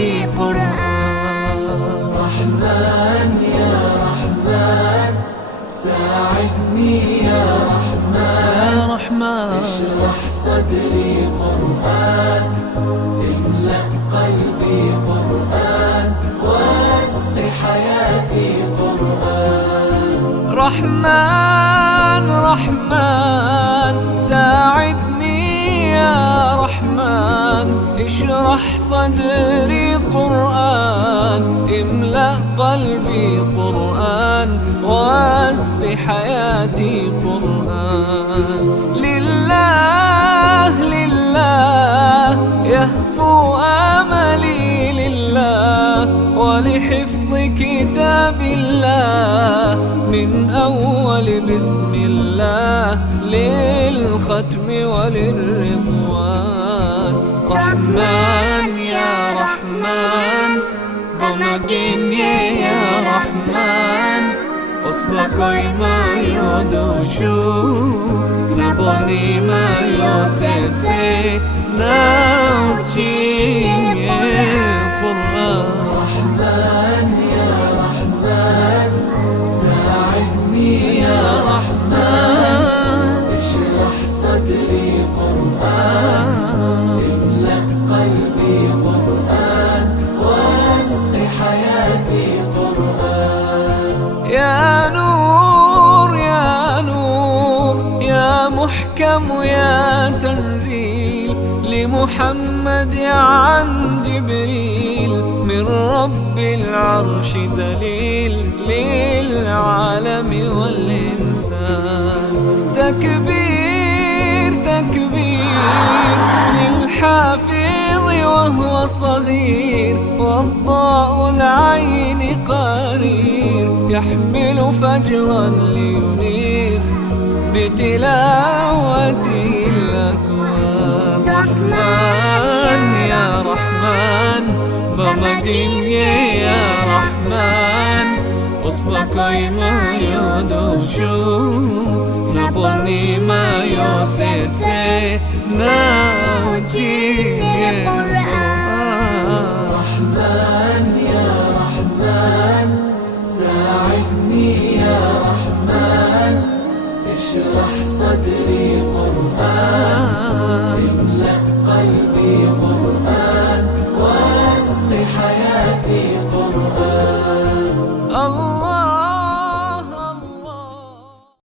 حياتي قرآن. رحمن يا رحمن ساعدني يا رحمن اشرح صدري قرآن املأ قلبي قرآن واسق حياتي قرآن. رحمن رحمن ساعدني يا رحمن اشرح صدري قرآن املأ قلبي قرآن واسق حياتي قرآن. لله لله يهفو آملي لله ولحفظ كتاب الله من أول بسم الله للختم وللرضوان. رحمن يا رحمن بمجيني يا رحمن أصبحي ما يدوشو نبني ما يوسيتي ناوتشيني قرآن. رحمن يا رحمن ساعدني يا رحمن اشرح صدري قرآن املأ قلبي قرآن واسق حياتي قرآن. يا نور يا نور يا محكم يا تنزيل لمحمد عن جبريل من رب العرش دليل للعالم والإنسان. تكبير تكبير للحافظ وهو صغير والضاء العين قرير يحمل فجرا لينير بتلاوته الأكوان. رحمن يا رحمن بمجيني يا رحمن أصبحي ما يدوشو نبني ما يوسيتي ناوتي